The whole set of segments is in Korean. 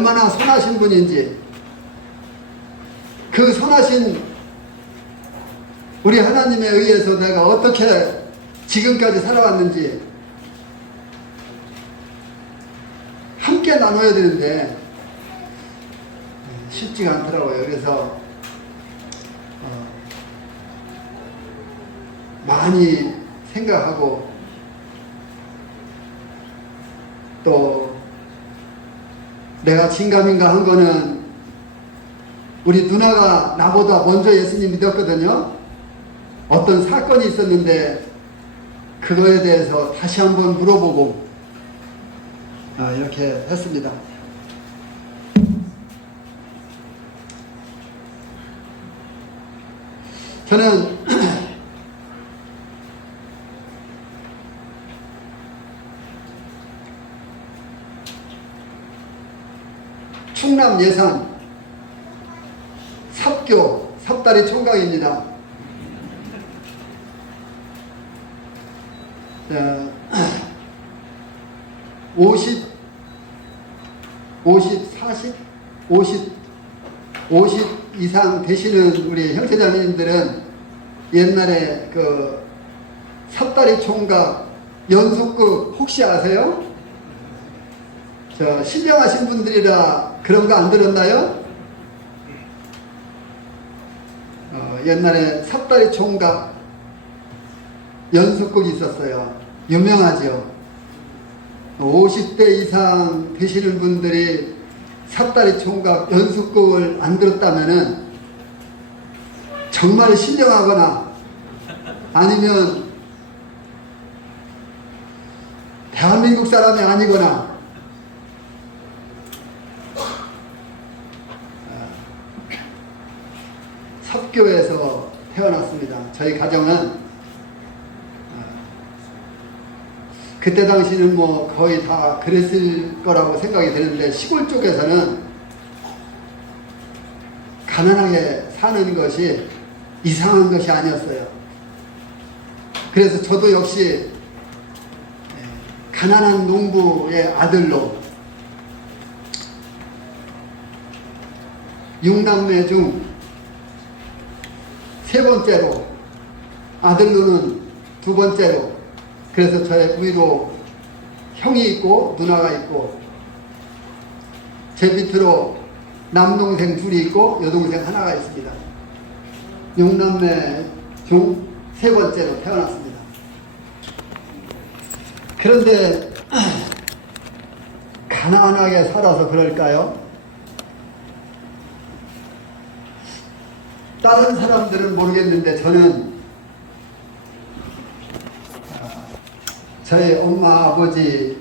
얼마나 선하신 분인지, 그 선하신 우리 하나님에 의해서 내가 어떻게 지금까지 살아왔는지 함께 나눠야 되는데 쉽지가 않더라고요. 그래서 많이 생각하고, 또 내가 진감인가 한 거는 우리 누나가 나보다 먼저 예수님 믿었거든요. 어떤 사건이 있었는데 그거에 대해서 다시 한번 물어보고 이렇게 했습니다. 저는 충남 예산 삽교 삽다리 총각입니다. 50 이상 되시는 우리 형제자매님들은 옛날에 그 삽다리 총각 연속극 혹시 아세요? 신령하신 분들이라 그런 거 안 들었나요? 옛날에 삽다리 총각 연속극이 있었어요. 유명하죠. 50대 이상 되시는 분들이 삽다리 총각 연속극을 안 들었다면은 정말 신령하거나 아니면 대한민국 사람이 아니거나 삽교에서 태어났습니다. 저희 가정은 그때 당시는 뭐 거의 다 그랬을 거라고 생각이 되는데, 시골 쪽에서는 가난하게 사는 것이 이상한 것이 아니었어요. 그래서 저도 역시 가난한 농부의 아들로 6남매 중 3번째로, 아들로는 2번째로, 그래서 저의 위로 형이 있고 누나가 있고, 제 밑으로 남동생 2이 있고 여동생 1가 있습니다. 6남매 중 3번째로 태어났습니다. 그런데 가난하게 살아서 그럴까요? 다른 사람들은 모르겠는데 저는 저희 엄마 아버지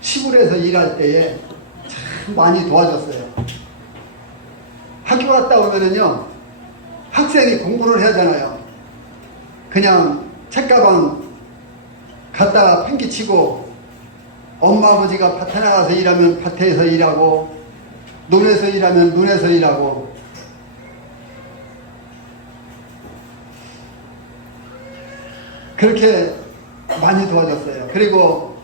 시골에서 일할 때에 참 많이 도와줬어요. 학교 갔다 오면은요, 학생이 공부를 해야 하잖아요. 그냥 책가방 갖다가 팽개치고, 엄마 아버지가 밭에 나가서 일하면 밭에서 일하고, 논에서 일하면 논에서 일하고, 그렇게 많이 도와줬어요. 그리고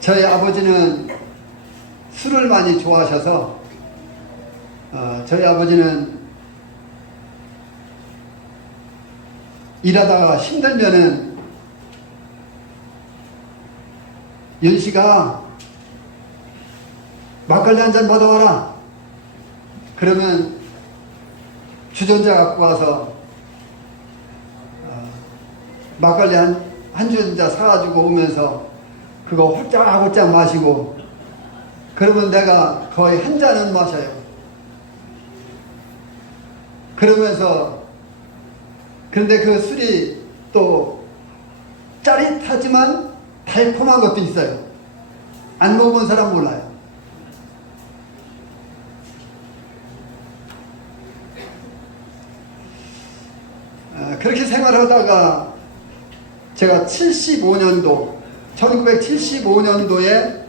저희 아버지는 술을 많이 좋아하셔서 저희 아버지는 일하다가 힘들면은 연씨가 막걸리 한 잔 받아와라. 그러면 주전자 갖고 와서 막걸리 한 주전자 사가지고 오면서 그거 홀짝홀짝 마시고, 그러면 내가 거의 한 잔은 마셔요. 그러면서, 그런데 그 술이 또 짜릿하지만 달콤한 것도 있어요. 안 먹어본 사람 몰라요. 그렇게 생활하다가 제가 1975년도에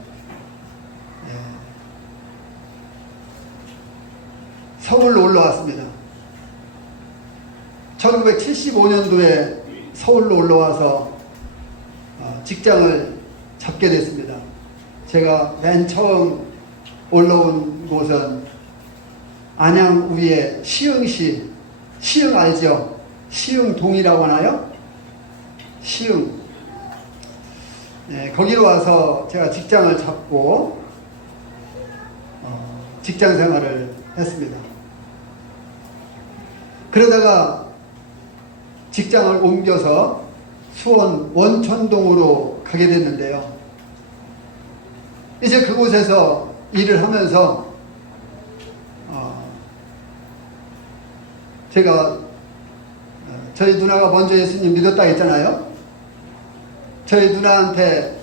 서울로 올라왔습니다. 1975년도에 서울로 올라와서 직장을 잡게 됐습니다. 제가 맨 처음 올라온 곳은 안양 위에 시흥시, 시흥 알죠? 시흥동이라고 하나요? 시흥. 네, 거기로 와서 제가 직장을 잡고 직장 생활을 했습니다. 그러다가 직장을 옮겨서 수원 원천동으로 가게 됐는데요. 이제 그곳에서 일을 하면서 제가 저희 누나가 먼저 예수님 믿었다 했잖아요. 저희 누나한테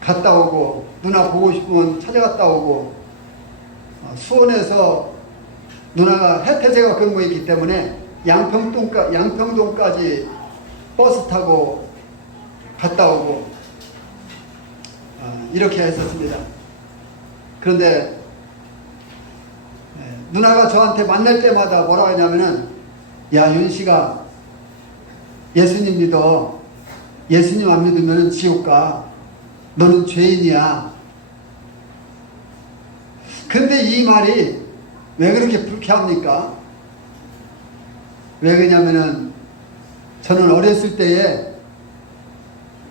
갔다 오고 누나 보고 싶으면 찾아갔다 오고 수원에서 누나가 해태제가 근무했기 때문에 양평동까지 버스 타고 갔다 오고 이렇게 했었습니다. 그런데 누나가 저한테 만날 때마다 뭐라고 하냐면은, 야 윤씨가 예수님 믿어. 예수님 안 믿으면 지옥 가. 너는 죄인이야. 근데 이 말이 왜 그렇게 불쾌합니까? 왜 그러냐면은 저는 어렸을 때에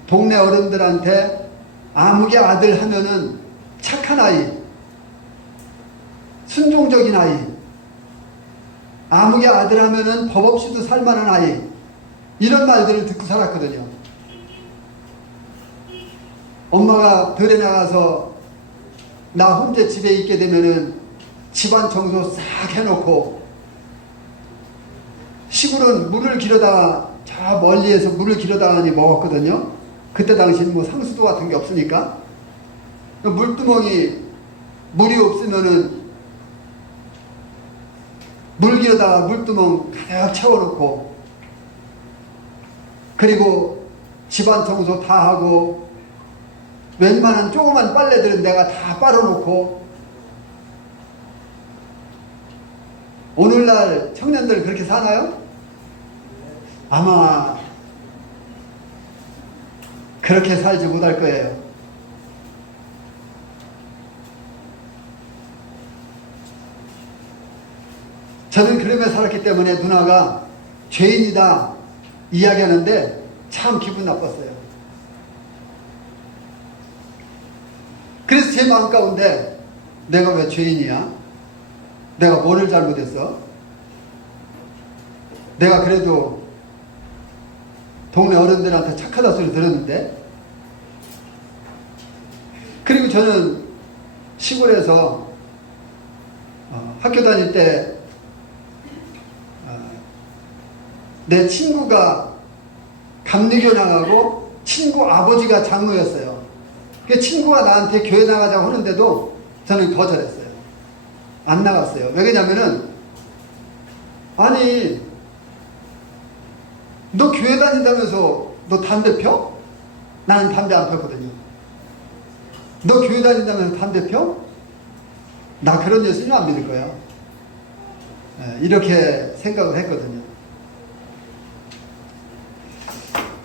동네 어른들한테 아무개 아들 하면은 착한 아이, 순종적인 아이, 아무개 아들 하면은 법 없이도 살만한 아이, 이런 말들을 듣고 살았거든요. 엄마가 들에 나가서 나 혼자 집에 있게 되면은 집안 청소 싹 해놓고, 시골은 물을 길어다가 저 멀리에서 물을 길어다가니 먹었거든요. 그때 당시는 뭐 상수도 같은 게 없으니까. 물두멍이 물이 없으면은 물 길어다가 물두멍 가득 채워놓고, 그리고 집안 청소 다 하고, 웬만한 조그만 빨래들은 내가 다 빨아놓고. 오늘날 청년들 그렇게 사나요? 아마 그렇게 살지 못할 거예요. 저는 그러며 살았기 때문에 누나가 죄인이다 이야기하는데 참 기분 나빴어요. 그래서 제 마음 가운데 내가 왜 죄인이야? 내가 뭐를 잘못했어? 내가 그래도 동네 어른들한테 착하다 소리 들었는데. 그리고 저는 시골에서 학교 다닐 때 내 친구가 감리교 나가고 친구 아버지가 장로였어요. 그 친구가 나한테 교회 나가자고 하는데도 저는 거절했어요. 안 나갔어요. 왜 그러냐면은, 아니 너 교회 다닌다면서 너 담배 펴? 나는 담배 안 폈거든요. 너 교회 다닌다면서 담배 펴? 나 그런 예수님 안 믿을 거야. 이렇게 생각을 했거든요.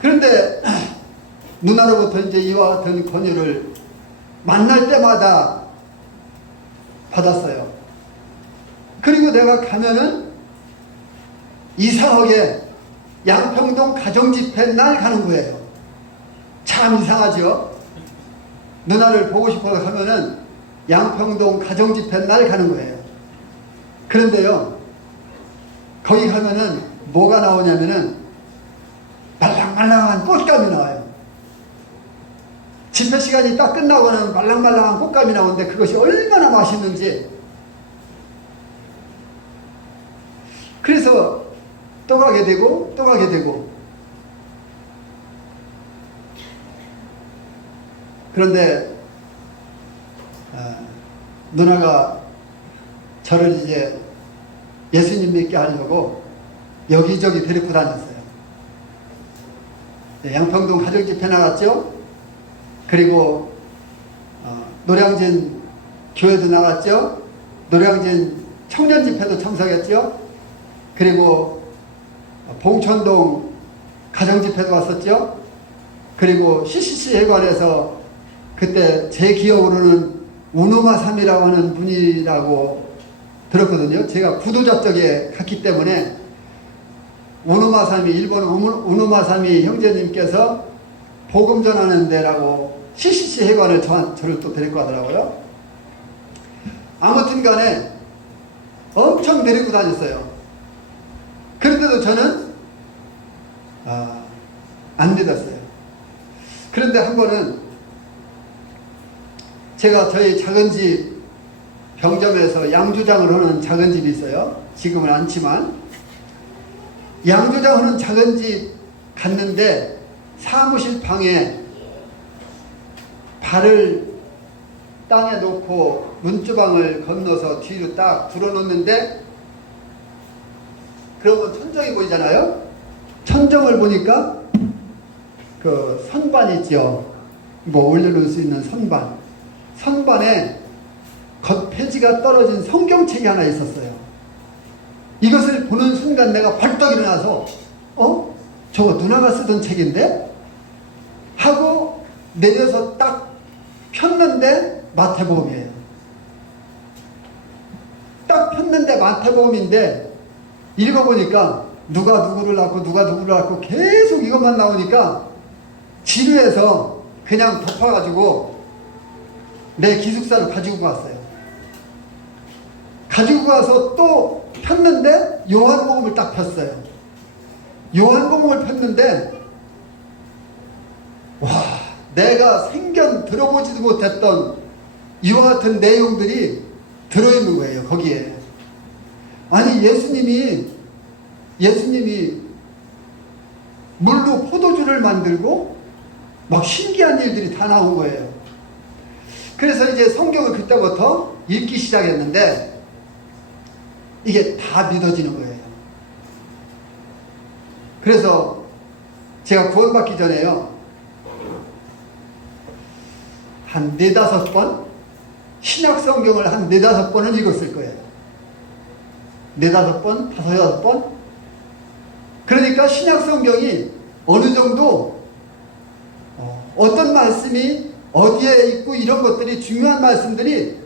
그런데 누나로부터 이제 이와 같은 권유를 만날 때마다 받았어요. 그리고 내가 가면은 이상하게 양평동 가정집회 날 가는 거예요. 참 이상하죠? 누나를 보고 싶어서 가면은 양평동 가정집회 날 가는 거예요. 그런데요, 거기 가면은 뭐가 나오냐면은 말랑말랑한 꽃감이 나와요. 집회 시간이 딱 끝나고는 말랑말랑한 꽃감이 나오는데 그것이 얼마나 맛있는지. 그래서 또 가게 되고 또 가게 되고. 그런데 누나가 저를 이제 예수님 믿게 하려고 여기저기 데리고 다녔어요. 양평동 가정집회 나갔죠. 그리고 노량진 교회도 나갔죠. 노량진 청년집회도 참석했죠. 그리고 봉천동 가정집회도 왔었죠. 그리고 CCC 회관에서 그때 제 기억으로는 우누마삼이라고 하는 분이라고 들었거든요. 제가 구도자 쪽에 갔기 때문에 우누마삼이, 일본 우누마삼이 형제님께서 복음 전하는 데라고 CCC 회관을 저를 또 데리고 가더라고요. 아무튼 간에 엄청 데리고 다녔어요. 그런데도 저는 안 믿었어요. 그런데 한 번은 제가 저희 작은 집 병점에서 양조장을 하는 작은 집이 있어요. 지금은 않지만 양조장 하는 작은 집 갔는데 사무실 방에 발을 땅에 놓고 문주방을 건너서 뒤로 딱 들어놓는데 그러면 천정이 보이잖아요. 천정을 보니까 그 선반 있죠. 뭐 올려놓을 수 있는 선반에 겉페지가 떨어진 성경책이 하나 있었어요. 이것을 보는 순간 내가 벌떡 일어나서 저거 누나가 쓰던 책인데? 하고 내려서 딱 폈는데 마태복음이에요. 딱 폈는데 마태복음인데 읽어보니까 누가 누구를 낳고 누가 누구를 낳고 계속 이것만 나오니까 지루해서 그냥 덮어가지고 내 기숙사를 가지고 갔어요. 가지고 가서 또 폈는데 요한복음을 딱 폈어요. 요한복음을 폈는데 와, 내가 생전 들어보지도 못했던 이와 같은 내용들이 들어있는 거예요. 거기에. 아니 예수님이 물로 포도주를 만들고 막 신기한 일들이 다 나온 거예요. 그래서 이제 성경을 그때부터 읽기 시작했는데 이게 다 믿어지는 거예요. 그래서 제가 구원받기 전에요, 한 4-5번 신약 성경을 한 4-5번은 읽었을 거예요. 4-5번, 5-6번. 그러니까 신약 성경이 어느 정도 어떤 말씀이 어디에 있고 이런 것들이 중요한 말씀들이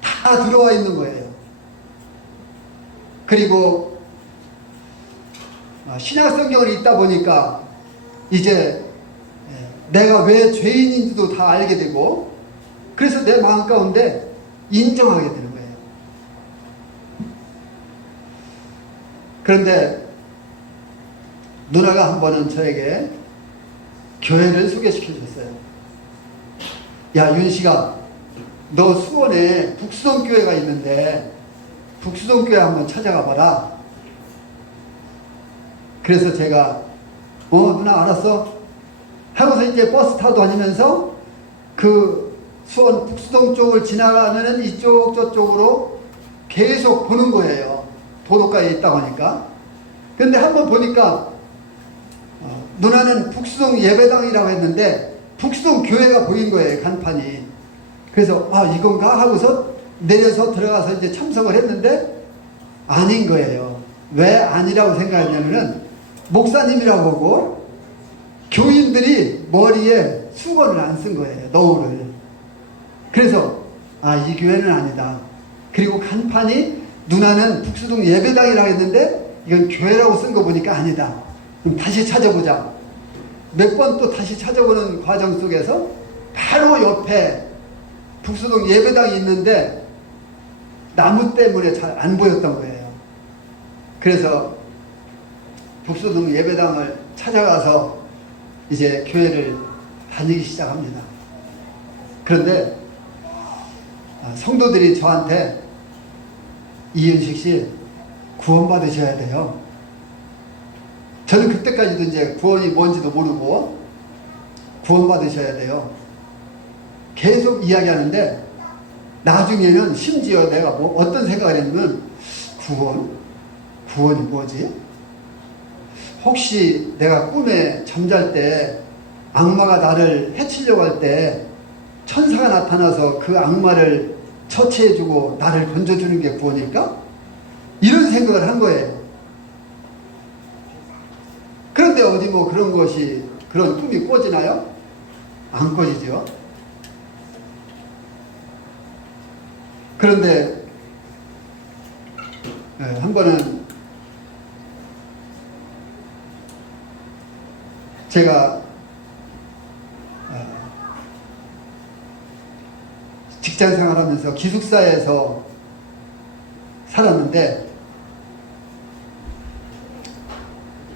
다 들어와 있는 거예요. 그리고 신약 성경을 읽다 보니까 이제 내가 왜 죄인인지도 다 알게 되고 그래서 내 마음 가운데 인정하게 되는 거예요. 그런데 누나가 한 번은 저에게 교회를 소개시켜 줬어요. 야, 윤씨가 너 수원에 북수동교회가 있는데 북수동교회 한번 찾아가 봐라. 그래서 제가 누나 알았어 하고서 이제 버스 타고 다니면서 그 수원 북수동 쪽을 지나가는 이쪽 저쪽으로 계속 보는 거예요. 도로가에 있다고 하니까. 근데 한번 보니까 누나는 북수동 예배당이라고 했는데 북수동 교회가 보인 거예요. 간판이. 그래서 이건가 하고서 내려서 들어가서 이제 참석을 했는데 아닌 거예요. 왜 아니라고 생각했냐면은 목사님이라고 보고 교인들이 머리에 수건을 안 쓴 거예요. 너울을. 그래서 이 교회는 아니다. 그리고 간판이 누나는 북수동 예배당이라고 했는데 이건 교회라고 쓴 거 보니까 아니다. 그럼 다시 찾아보자. 몇 번 또 다시 찾아보는 과정 속에서 바로 옆에 북수동 예배당이 있는데 나무 때문에 잘 안 보였던 거예요. 그래서 북수동 예배당을 찾아가서 이제 교회를 다니기 시작합니다. 그런데 성도들이 저한테 이윤식 씨 구원 받으셔야 돼요. 저는 그때까지도 이제 구원이 뭔지도 모르고 구원 받으셔야 돼요. 계속 이야기하는데 나중에는 심지어 내가 어떤 생각을 했냐면 구원이 뭐지? 혹시 내가 꿈에 잠잘 때 악마가 나를 해치려고 할 때 천사가 나타나서 그 악마를 처치해주고 나를 건져주는 게 구원일까? 이런 생각을 한 거예요. 그런데 어디 그런 꿈이 꿔지나요? 안 꿔지죠. 그런데 한 번은 제가 직장 생활하면서 기숙사에서 살았는데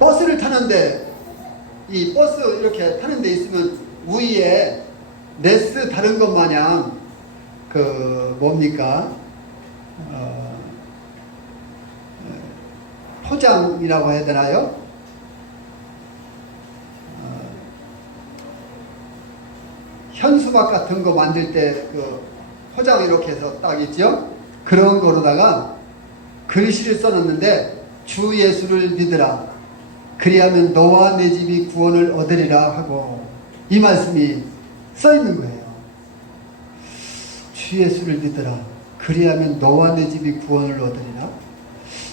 버스를 타는데 이 버스 이렇게 타는 데 있으면 위에 네스 다른 것 마냥 뭡니까 포장이라고 해야 되나요? 현수막 같은 거 만들 때 포장 이렇게 해서 딱 있죠? 그런 거로다가 글씨를 써놨는데 주 예수를 믿으라 그리하면 너와 내 집이 구원을 얻으리라 하고 이 말씀이 써 있는 거예요. 주 예수를 믿으라 그리하면 너와 내 집이 구원을 얻으리라.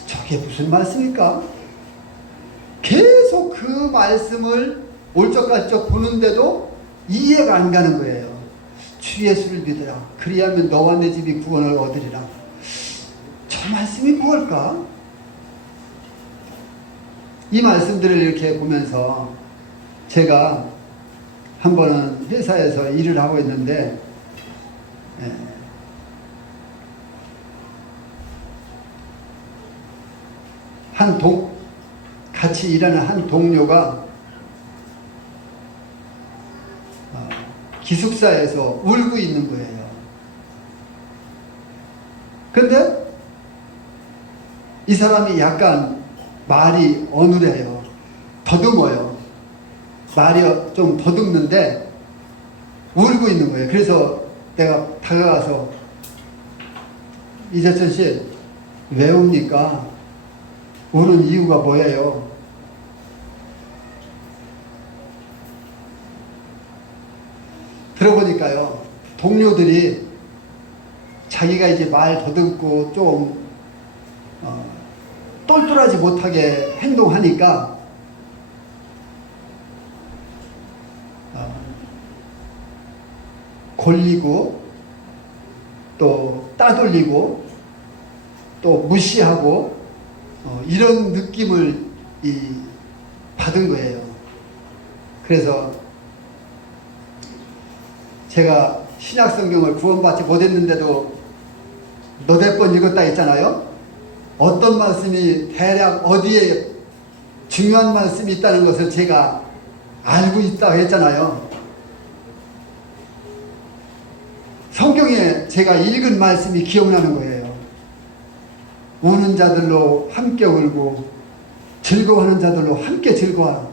저게 무슨 말씀일까? 계속 그 말씀을 올적갈적 보는데도 이해가 안 가는 거예요. 주 예수를 믿으라 그리하면 너와 내 집이 구원을 얻으리라. 저 말씀이 뭘까? 이 말씀들을 이렇게 보면서 제가 한 번은 회사에서 일을 하고 있는데 같이 일하는 한 동료가 기숙사에서 울고 있는 거예요. 근데 이 사람이 약간 말이 어눌해요. 더듬어요. 말이 좀 더듬는데 울고 있는 거예요. 그래서 내가 다가가서 이재천 씨, 왜 웁니까? 우는 이유가 뭐예요? 들어보니까요, 동료들이 자기가 이제 말 더듬고 좀 똘똘하지 못하게 행동하니까 골리고 또 따돌리고 또 무시하고 이런 느낌을 받은 거예요. 그래서 제가 신약성경을 구원받지 못했는데도 너댓 번 읽었다 했잖아요. 어떤 말씀이 대략 어디에 중요한 말씀이 있다는 것을 제가 알고 있다고 했잖아요. 성경에 제가 읽은 말씀이 기억나는 거예요. 우는 자들로 함께 울고 즐거워하는 자들로 함께 즐거워하라.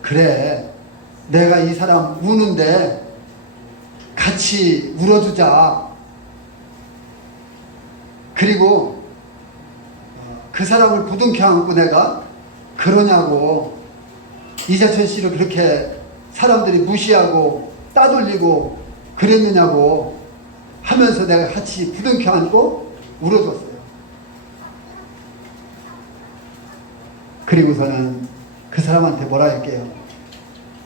그래, 내가 이 사람 우는데 같이 울어주자. 그리고 그 사람을 부둥켜 안고 내가 그러냐고, 이재천 씨를 그렇게 사람들이 무시하고 따돌리고 그랬느냐고 하면서 내가 같이 부둥켜 안고 울어줬어요. 그리고서는 그 사람한테 뭐라 할게요.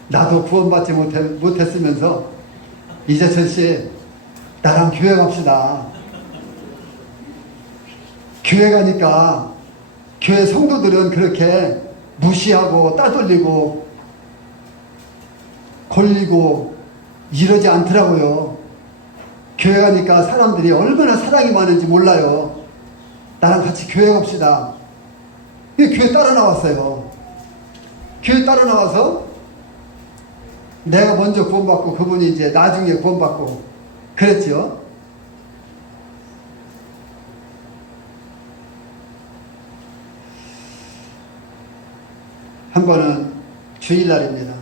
나도 구원받지 못했으면서 이재천 씨, 나랑 교회 갑시다. 교회 가니까 교회 성도들은 그렇게 무시하고 따돌리고 골리고 이러지 않더라고요. 교회 가니까 사람들이 얼마나 사랑이 많은지 몰라요. 나랑 같이 교회 갑시다. 근데 교회 따라 나왔어요. 교회 따라 나와서 내가 먼저 구원받고 그분이 이제 나중에 구원받고 그랬죠. 한 번은 주일날입니다.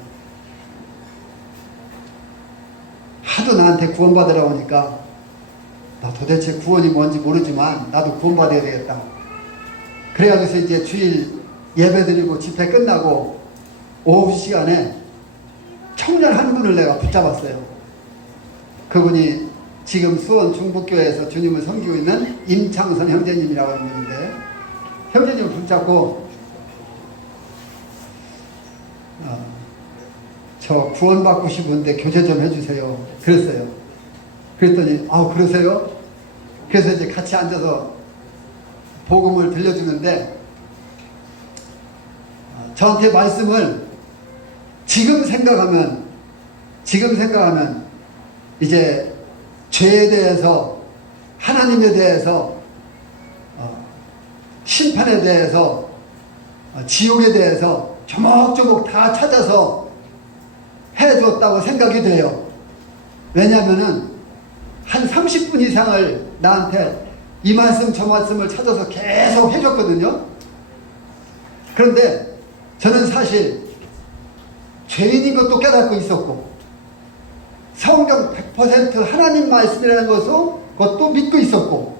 하도 나한테 구원받으라고 하니까 나 도대체 구원이 뭔지 모르지만 나도 구원받아야 되겠다. 그래가지고 이제 주일 예배드리고 집회 끝나고 오후 시간에 청년 한 분을 내가 붙잡았어요. 그분이 지금 수원 중북교회에서 주님을 섬기고 있는 임창선 형제님이라고 하는데, 형제님을 붙잡고 저 구원받고 싶은데 교제 좀 해주세요. 그랬어요. 그랬더니 그러세요? 그래서 이제 같이 앉아서 복음을 들려주는데, 저한테 말씀을 지금 생각하면 이제 죄에 대해서, 하나님에 대해서, 심판에 대해서, 지옥에 대해서 조목조목 다 찾아서 해줬다고 생각이 돼요. 왜냐하면은 한 30분 이상을 나한테 이 말씀 저 말씀을 찾아서 계속 해줬거든요. 그런데 저는 사실 죄인인 것도 깨닫고 있었고, 성경 100% 하나님 말씀이라는 것도 믿고 있었고,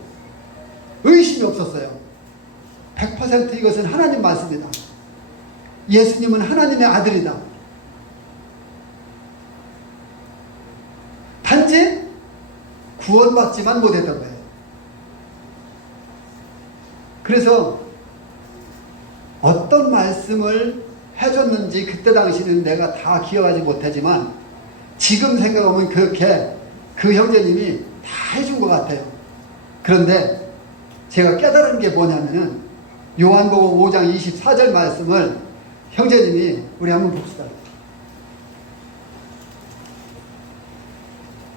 의심이 없었어요. 100% 이것은 하나님 말씀이다. 예수님은 하나님의 아들이다. 단지 구원받지만 못했던 거예요. 그래서 어떤 말씀을 해줬는지 그때 당시는 내가 다 기억하지 못하지만, 지금 생각하면 그렇게 그 형제님이 다 해준 것 같아요. 그런데 제가 깨달은 게 뭐냐면은 요한복음 5장 24절 말씀을 형제님이 우리 한번 봅시다.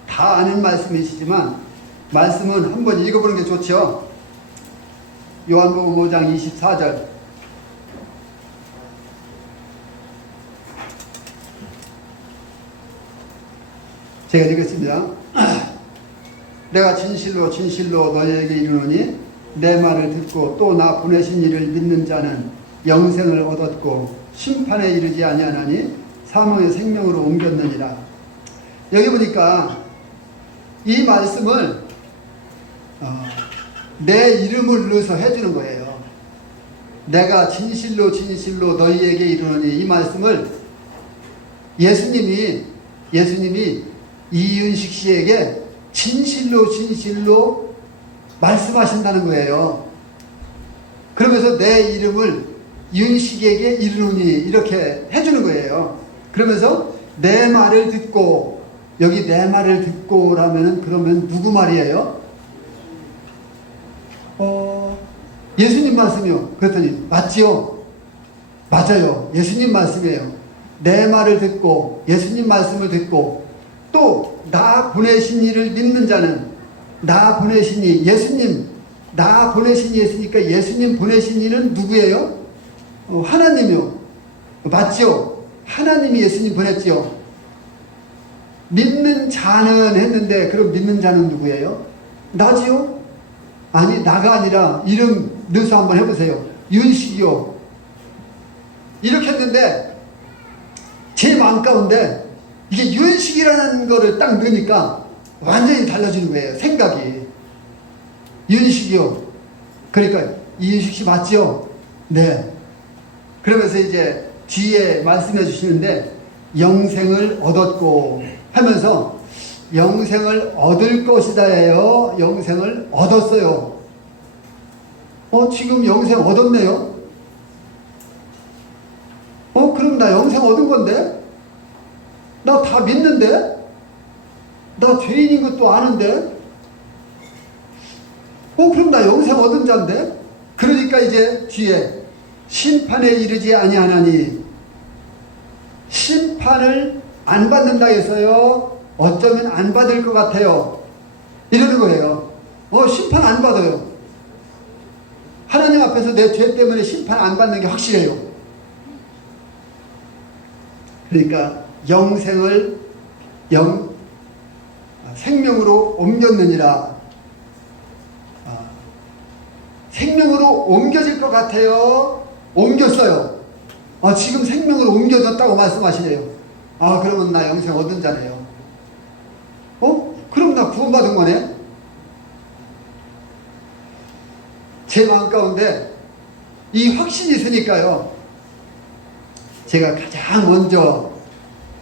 다 아는 말씀이시지만 말씀은 한번 읽어보는 게 좋죠. 요한복음 5장 24절. 제가 읽겠습니다. 내가 진실로 진실로 너희에게 이르노니 내 말을 듣고 또 나 보내신 이를 믿는 자는 영생을 얻었고 심판에 이르지 아니하나니 사망의 생명으로 옮겼느니라. 여기 보니까 이 말씀을 내 이름을 넣어서 해주는 거예요. 내가 진실로 진실로 너희에게 이르노니, 이 말씀을 예수님이 이윤식 씨에게 진실로 진실로 말씀하신다는 거예요. 그러면서 내 이름을 윤식에게 이르노니 이렇게 해주는 거예요. 그러면서 내 말을 듣고, 여기 내 말을 듣고라면은 그러면 누구 말이에요? 예수님 말씀이요. 그랬더니 맞지요? 맞아요. 예수님 말씀이에요. 내 말을 듣고 예수님 말씀을 듣고 또 나 보내신 이를 믿는 자는, 나 보내신 이 예수님, 나 보내신 이 했으니까 예수님 보내신 이는 누구예요? 하나님이요. 맞죠? 하나님이 예수님 보냈지요. 믿는 자는 했는데, 그럼 믿는 자는 누구예요? 나지요? 아니, 나가 아니라 이름 넣어서 한번 해보세요. 윤식이요. 이렇게 했는데 제 마음 가운데 이게 윤식이라는 거를 딱 넣으니까 완전히 달라지는 거예요. 생각이. 윤식이요. 그러니까 이윤식 씨 맞죠? 네. 그러면서 이제 뒤에 말씀해 주시는데 영생을 얻었고 하면서 영생을 얻을 것이다예요. 영생을 얻었어요. 지금 영생 얻었네요. 그럼 나 영생 얻은 건데? 나 다 믿는데? 나 죄인인 것도 아는데? 그럼 나 영생 얻은 자인데? 그러니까 이제 뒤에 심판에 이르지 아니하나니, 심판을 안 받는다 해서요, 어쩌면 안 받을 것 같아요. 이러는 거예요. 심판 안 받아요. 하나님 앞에서 내 죄 때문에 심판 안 받는 게 확실해요. 그러니까 영생을 생명으로 옮겼느니라. 생명으로 옮겨질 것 같아요. 옮겼어요. 지금 생명으로 옮겨졌다고 말씀하시네요. 그러면 나 영생 얻은 자네요. 그럼 나 구원받은 거네? 제 마음 가운데 이 확신이 있으니까요, 제가 가장 먼저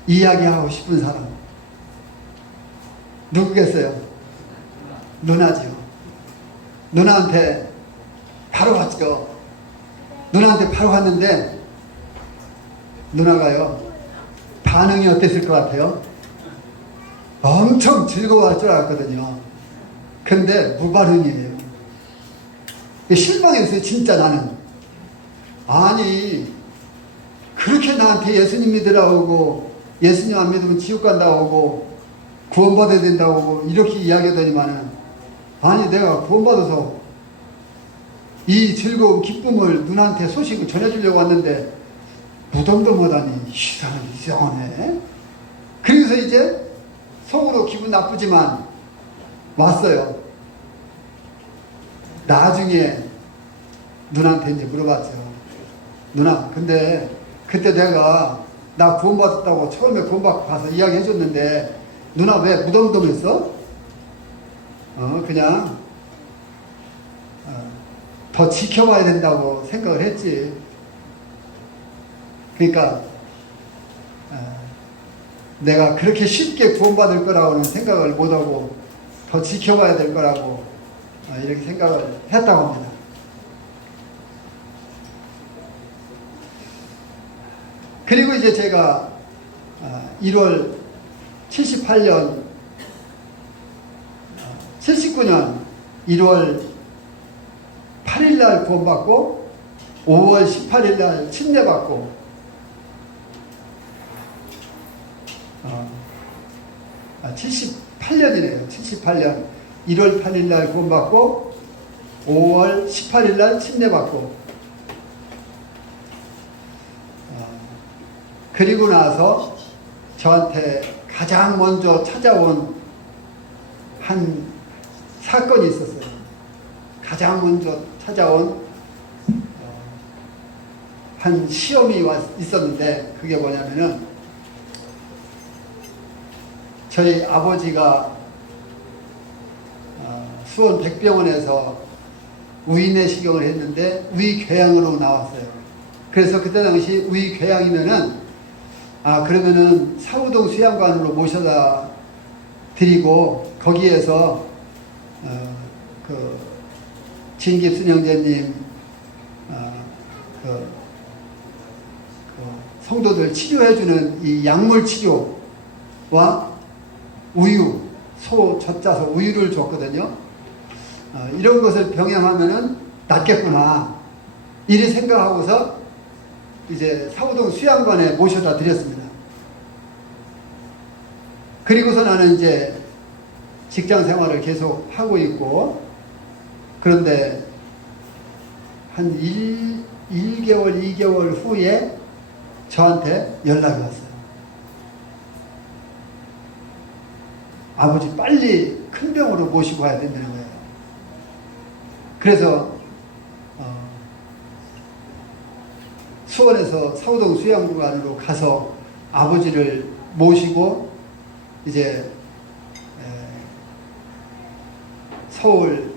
이야기하고 싶은 사람 누구겠어요? 누나죠. 누나한테 바로 갔죠. 누나한테 바로 갔는데 누나가요, 반응이 어땠을 것 같아요? 엄청 즐거워할 줄 알았거든요. 근데 무발응이에요. 실망했어요, 진짜 나는. 아니, 그렇게 나한테 예수님 믿으라고 하고, 예수님 안 믿으면 지옥 간다고 하고, 구원받아야 된다고 하고, 이렇게 이야기하더니만은, 아니, 내가 구원받아서 이 즐거운 기쁨을 누나한테 소식을 전해주려고 왔는데, 무덤덤하다니, 이상하네. 그래서 이제 속으로 기분 나쁘지만 왔어요. 나중에 누나한테 이제 물어봤죠. 누나, 근데 그때 내가 나 구원받았다고 처음에 구원받고 가서 이야기 해줬는데 누나 왜 무덤덤했어? 그냥 더 지켜봐야 된다고 생각을 했지. 그러니까 내가 그렇게 쉽게 구원받을 거라고는 생각을 못하고 더 지켜봐야 될 거라고 이렇게 생각을 했다고 합니다. 그리고 이제 제가 1월 78년 79년 1월 8일날 구원받고 5월 18일날 침례받고 78년이네요. 78년 1월 8일날 구원받고 5월 18일날 침례받고 그리고 나서 저한테 가장 먼저 찾아온 한 사건이 있었어요. 가장 먼저 찾아온 한 시험이 있었는데 그게 뭐냐면은 저희 아버지가 수원 백병원에서 위내시경을 했는데 위궤양으로 나왔어요. 그래서 그때 당시 위궤양이면은 그러면은 사우동 수양관으로 모셔다 드리고 거기에서 그 진깁순 형제님 그 성도들 치료해주는 이 약물 치료와 우유, 소 젖자서 우유를 줬거든요. 이런 것을 병행하면은 낫겠구나. 이리 생각하고서 이제 사우동 수양관에 모셔다 드렸습니다. 그리고서 나는 이제 직장 생활을 계속 하고 있고, 그런데 한 1개월, 2개월 후에 저한테 연락이 왔어요. 아버지 빨리 큰 병으로 모시고 가야 된다는 거예요. 그래서 수원에서 사우동 수양관으로 가서 아버지를 모시고 이제 서울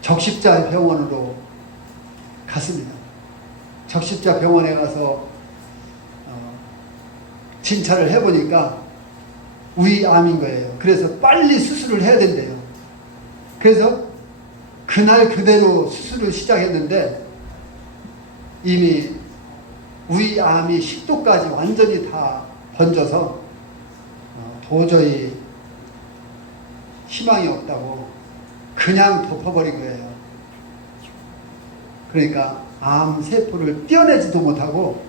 적십자병원으로 갔습니다. 적십자병원에 가서 진찰을 해보니까 위암인 거예요. 그래서 빨리 수술을 해야 된대요. 그래서 그날 그대로 수술을 시작했는데 이미 위암이 식도까지 완전히 다 번져서 도저히 희망이 없다고 그냥 덮어버린 거예요. 그러니까 암세포를 떼어내지도 못하고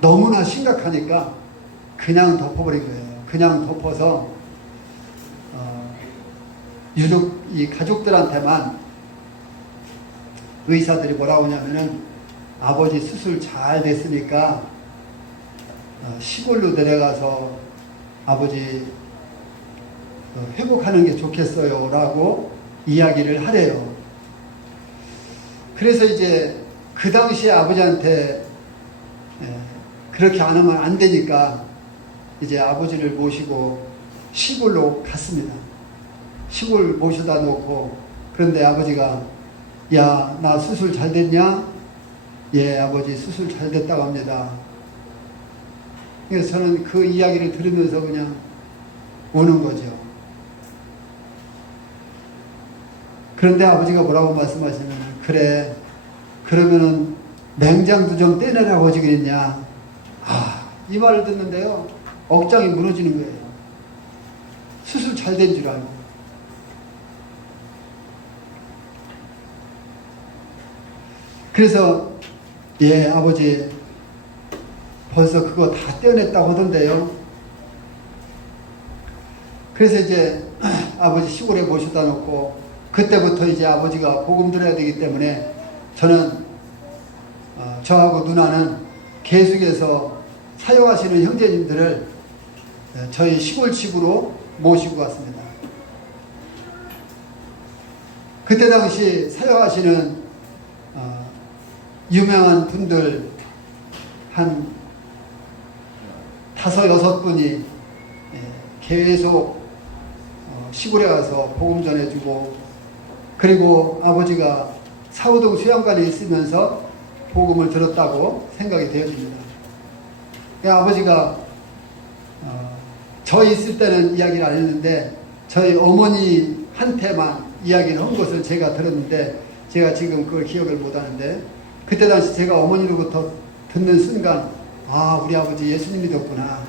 너무나 심각하니까 그냥 덮어버린 거예요. 그냥 덮어서 유독 이 가족들한테만 의사들이 뭐라고 하냐면은 아버지 수술 잘 됐으니까 시골로 내려가서 아버지 회복하는 게 좋겠어요 라고 이야기를 하래요. 그래서 이제 그 당시에 아버지한테 그렇게 안 하면 안 되니까 이제 아버지를 모시고 시골로 갔습니다. 시골 모셔다 놓고 그런데 아버지가 야, 나 수술 잘 됐냐? 예, 아버지 수술 잘 됐다고 합니다. 그래서 저는 그 이야기를 들으면서 그냥 우는 거죠. 그런데 아버지가 뭐라고 말씀하시면 그래, 그러면은 맹장도 좀 떼내라고 하지 그랬냐? 이 말을 듣는데요. 억장이 무너지는 거예요. 수술 잘 된 줄 알고. 그래서 예 아버지 벌써 그거 다 떼어냈다고 하던데요. 그래서 이제 아버지 시골에 모셔다 놓고 그때부터 이제 아버지가 복음 들어야 되기 때문에 저는 저하고 누나는 계속해서 사역하시는 형제님들을 저희 시골 집으로 모시고 갔습니다. 그때 당시 사역하시는 유명한 분들 한 5, 6분이 계속 시골에 가서 복음 전해주고, 그리고 아버지가 사우동 수양관에 있으면서 복음을 들었다고 생각이 되어집니다. 아버지가 저 있을 때는 이야기를 안 했는데 저희 어머니한테만 이야기를 한 것을 제가 들었는데, 제가 지금 그걸 기억을 못하는데, 그때 당시 제가 어머니로부터 듣는 순간 아 우리 아버지 예수님 믿었구나,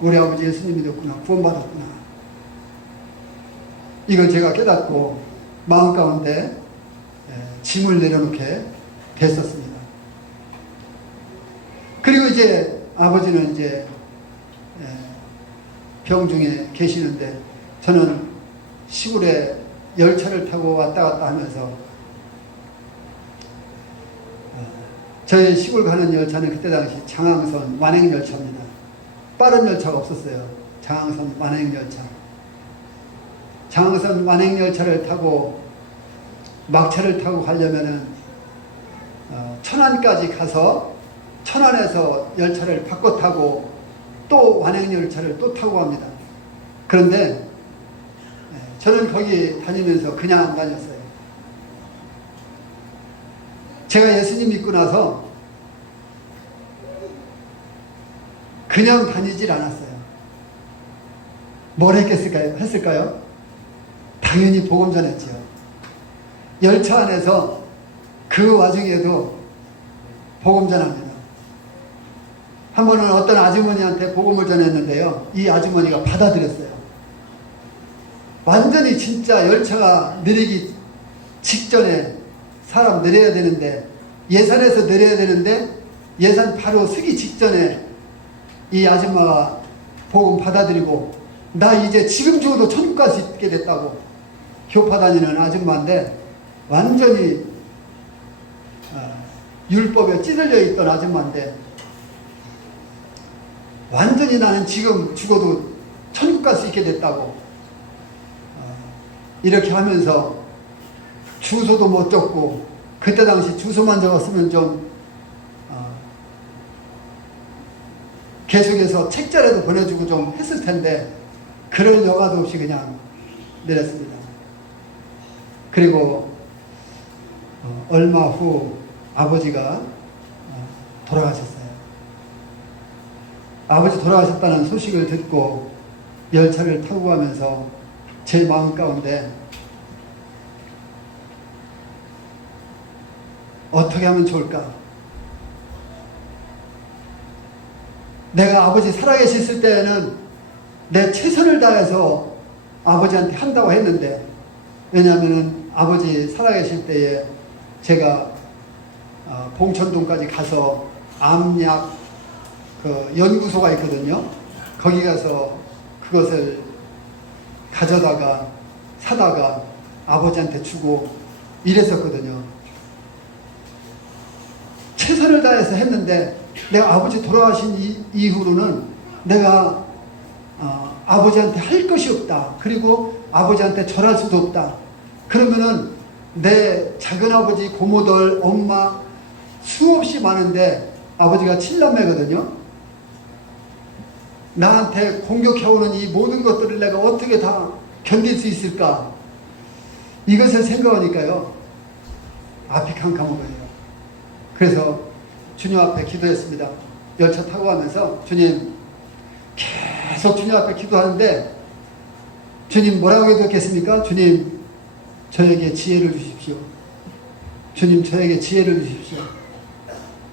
우리 아버지 예수님 믿었구나, 구원받았구나, 이걸 제가 깨닫고 마음 가운데 짐을 내려놓게 됐었습니다. 그리고 이제 아버지는 이제 병중에 계시는데 저는 시골에 열차를 타고 왔다 갔다 하면서 저희 시골 가는 열차는 그때 당시 장항선 완행열차입니다. 빠른 열차가 없었어요. 장항선 완행열차. 장항선 완행열차를 타고 막차를 타고 가려면은 천안까지 가서 천안에서 열차를 바꿔 타고 또 완행열차를 또 타고 갑니다. 그런데 저는 거기 다니면서 그냥 안 다녔어요. 제가 예수님 믿고 나서 그냥 다니질 않았어요. 뭘 했을까요? 당연히 복음 전했죠. 열차 안에서 그 와중에도 복음 전합니다. 한 번은 어떤 아주머니한테 복음을 전했는데요, 이 아주머니가 받아들였어요. 완전히 진짜 열차가 내리기 직전에 사람 내려야 되는데, 예산에서 내려야 되는데 예산 바로 서기 직전에 이 아줌마가 복음 받아들이고 나 이제 지금 죽어도 천국 갈 수 있게 됐다고 교파 다니는 아줌마인데, 완전히 율법에 찌들려 있던 아줌마인데 완전히 나는 지금 죽어도 천국 갈 수 있게 됐다고 이렇게 하면서 주소도 못 적고, 그때 당시 주소만 적었으면 좀 계속해서 책자라도 보내주고 좀 했을 텐데 그럴 여가도 없이 그냥 내렸습니다. 그리고 얼마 후 아버지가 돌아가셨어요. 아버지 돌아가셨다는 소식을 듣고 열차를 타고 가면서 제 마음 가운데 어떻게 하면 좋을까? 내가 아버지 살아계셨을 때에는 내 최선을 다해서 아버지한테 한다고 했는데, 왜냐하면 아버지 살아계실 때에 제가 봉천동까지 가서 암약 그 연구소가 있거든요. 거기 가서 그것을 가져다가 사다가 아버지한테 주고 이랬었거든요. 최선을 다해서 했는데 내가 아버지 돌아가신 이후로는 내가 아버지한테 할 것이 없다. 그리고 아버지한테 절할 수도 없다. 그러면은 내 작은아버지, 고모들, 엄마 수없이 많은데 아버지가 7남매거든요. 나한테 공격해오는 이 모든 것들을 내가 어떻게 다 견딜 수 있을까? 이것을 생각하니까요, 앞이 캄캄하거든요. 그래서 주님 앞에 기도했습니다. 열차 타고 가면서 주님, 계속 주님 앞에 기도하는데 주님 뭐라고 기도했겠습니까? 주님, 저에게 지혜를 주십시오. 주님, 저에게 지혜를 주십시오.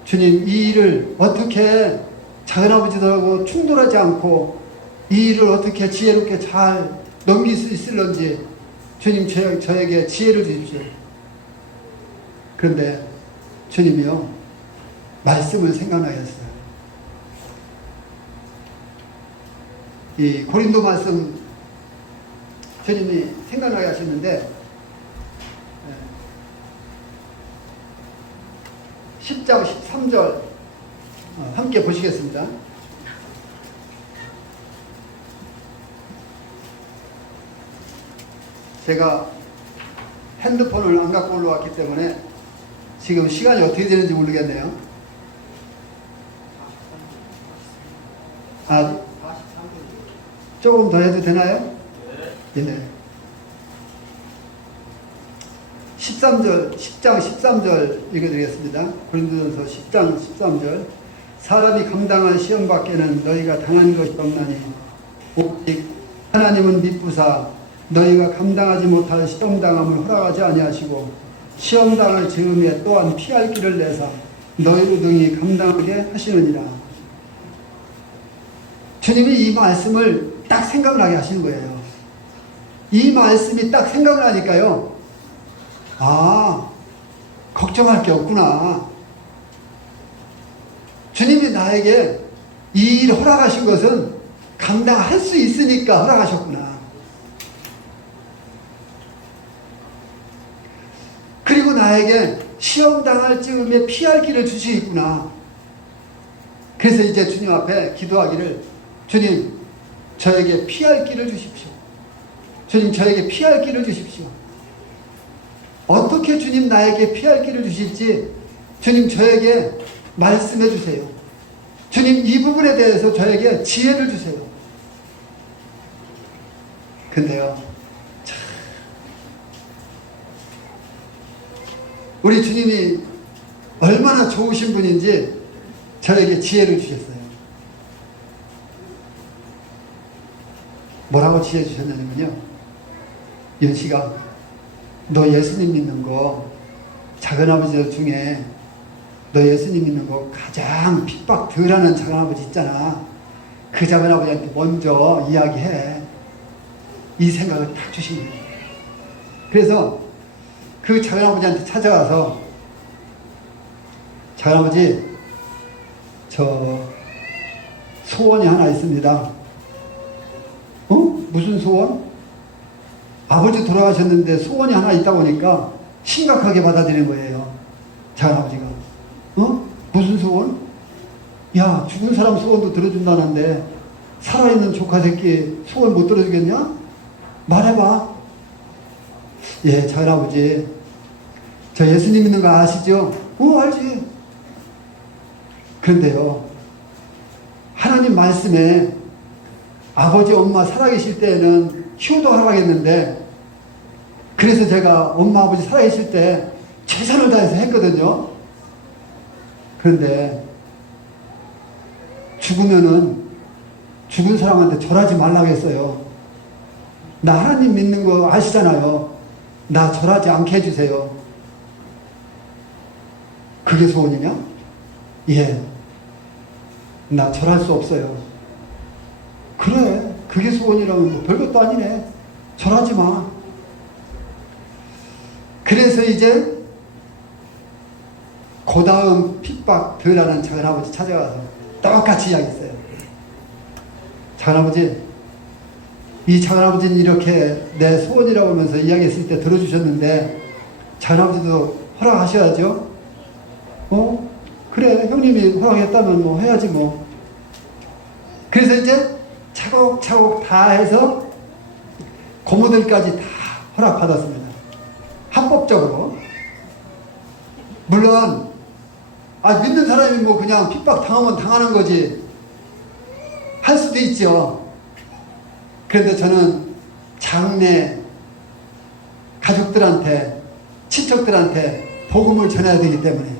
주님, 이 일을 어떻게 작은아버지들하고 충돌하지 않고 이 일을 어떻게 지혜롭게 잘 넘길 수 있을런지 주님, 저에게 지혜를 주십시오. 그런데 주님이요, 말씀을 생각나게 했어요. 이 고린도 말씀 주님이 생각나게 하셨는데 10장 13절 함께 보시겠습니다. 제가 핸드폰을 안 갖고 올라왔기 때문에 지금 시간이 어떻게 되는지 모르겠네요. 조금 더 해도 되나요? 네. 13절, 10장 13절 읽어드리겠습니다. 고린도전서 10장 13절. 사람이 감당한 시험 밖에는 너희가 당한 것이 없나니 오직 하나님은 미쁘사 너희가 감당하지 못할 시험당함을 허락하지 아니하시고 시험당할 즈음에 또한 피할 길을 내사 너희로 등이 감당하게 하시느니라. 주님이 이 말씀을 딱 생각나게 하시는 거예요. 이 말씀이 딱 생각나니까요, 걱정할 게 없구나. 주님이 나에게 이 일을 허락하신 것은 감당할 수 있으니까 허락하셨구나. 그리고 나에게 시험당할 즈음에 피할 길을 주시겠구나. 그래서 이제 주님 앞에 기도하기를, 주님, 저에게 피할 길을 주십시오. 주님, 저에게 피할 길을 주십시오. 어떻게 주님 나에게 피할 길을 주실지 주님 저에게 말씀해 주세요. 주님 이 부분에 대해서 저에게 지혜를 주세요. 근데요, 참, 우리 주님이 얼마나 좋으신 분인지 저에게 지혜를 주셨어요. 뭐라고 지혜 주셨냐면요, 윤씨가 너 예수님 믿는 거, 작은아버지들 중에 너 예수님 믿는 거 가장 핍박 덜하는 작은아버지 있잖아. 그 작은아버지한테 먼저 이야기해. 이 생각을 딱 주신 거예요. 그래서 그 작은아버지한테 찾아가서, 작은아버지, 저 소원이 하나 있습니다. 무슨 소원? 아버지 돌아가셨는데 소원이 하나 있다고 하니까 심각하게 받아들이는 거예요. 작은아버지가. 무슨 소원? 야, 죽은 사람 소원도 들어준다는데 살아있는 조카 새끼 소원 못 들어주겠냐? 말해봐. 예, 작은아버지, 저 예수님 믿는 거 아시죠? 알지. 그런데요, 하나님 말씀에 아버지 엄마 살아계실 때에는 효도 하라겠는데, 그래서 제가 엄마 아버지 살아계실 때 최선을 다해서 했거든요. 그런데 죽으면은 죽은 사람한테 절하지 말라고 했어요. 나 하나님 믿는 거 아시잖아요. 나 절하지 않게 해주세요. 그게 소원이냐? 예. 나 절할 수 없어요. 그래, 그게 소원이라면 뭐 별것도 아니네. 절하지 마. 그래서 이제 그 다음 핍박 덜하는 작은아버지 찾아가서 똑같이 이야기했어요. 작은아버지, 이 작은아버지는 이렇게 내 소원이라고 하면서 이야기했을 때 들어주셨는데 작은아버지도 허락하셔야죠. 그래, 형님이 허락했다면 뭐 해야지 뭐. 그래서 이제 차곡차곡 다 해서 고모들까지 다 허락받았습니다. 합법적으로. 물론 믿는 사람이 뭐 그냥 핍박 당하면 당하는 거지 할 수도 있죠. 그런데 저는 장래 가족들한테, 친척들한테 복음을 전해야 되기 때문에.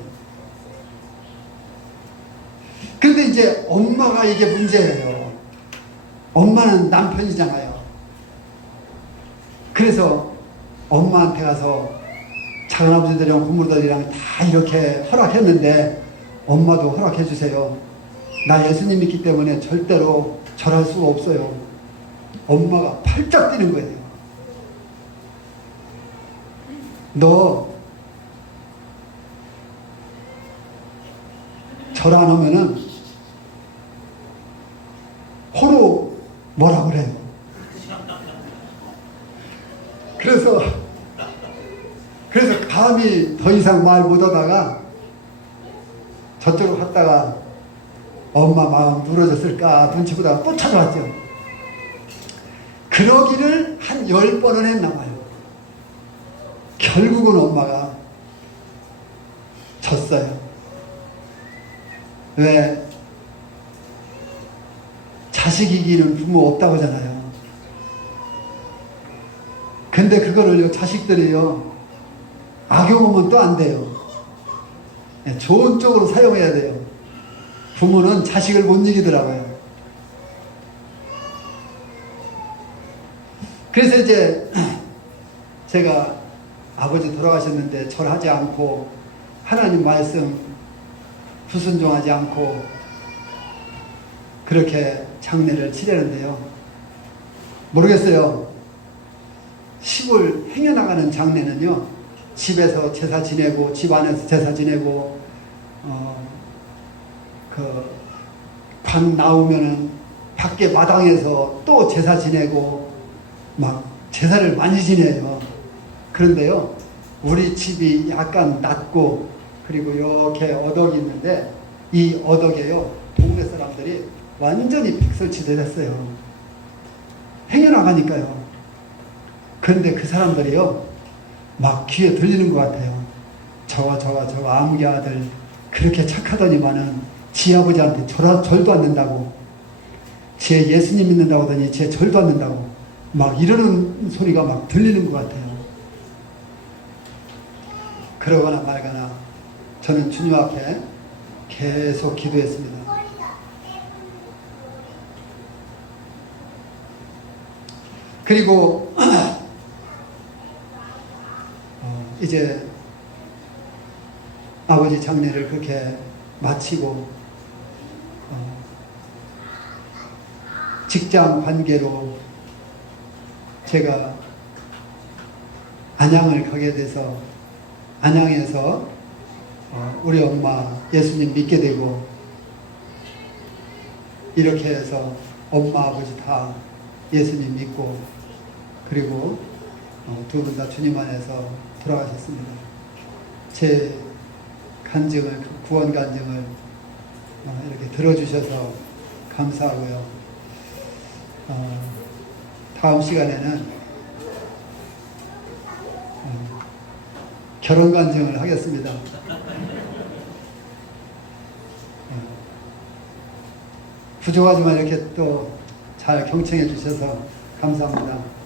그런데 이제 엄마가 이게 문제예요. 엄마는 남편이잖아요. 그래서 엄마한테 가서 작은아버지들이랑 고모들이랑 다 이렇게 허락했는데 엄마도 허락해 주세요. 나 예수님 믿기 때문에 절대로 절할 수가 없어요. 엄마가 팔짝 뛰는 거예요. 너 절 안 오면은 호로 뭐라 그래요. 그래서 감히 더 이상 말 못하다가 저쪽으로 갔다가 엄마 마음 누러졌을까 눈치 보다가 또 찾아왔죠. 그러기를 한 10번은 했나봐요. 결국은 엄마가 졌어요. 왜? 자식 이기는 부모 없다고 하잖아요. 근데 그거를요, 자식들이요, 악용하면 또 안 돼요. 좋은 쪽으로 사용해야 돼요. 부모는 자식을 못 이기더라고요. 그래서 이제 제가 아버지 돌아가셨는데 절하지 않고 하나님 말씀 불순종하지 않고 그렇게 장례를 치르는데요. 모르겠어요. 시골 행여나가는 장례는요, 집에서 제사 지내고 집 안에서 제사 지내고 관 나오면은 밖에 마당에서 또 제사 지내고 막 제사를 많이 지내요. 그런데요, 우리 집이 약간 낮고 그리고 이렇게 어덕이 있는데 이 어덕에요, 동네 사람들이 완전히 백설치들 했어요. 행여나가니까요. 그런데 그 사람들이요, 막 귀에 들리는 것 같아요. 저거 아무개 아들 그렇게 착하더니만은 지 아버지한테 절도 안 된다고, 제 예수님 믿는다고 하더니 제 절도 안 된다고 막 이러는 소리가 막 들리는 것 같아요. 그러거나 말거나 저는 주님 앞에 계속 기도했습니다. 그리고 이제 아버지 장례를 그렇게 마치고 직장 관계로 제가 안양을 가게 돼서 안양에서 우리 엄마 예수님 믿게 되고 이렇게 해서 엄마 아버지 다 예수님 믿고 그리고 두 분 다 주님 안에서 돌아가셨습니다. 제 간증을, 구원 간증을 이렇게 들어주셔서 감사하고요. 다음 시간에는 결혼 간증을 하겠습니다. 부족하지만 이렇게 또 잘 경청해 주셔서 감사합니다.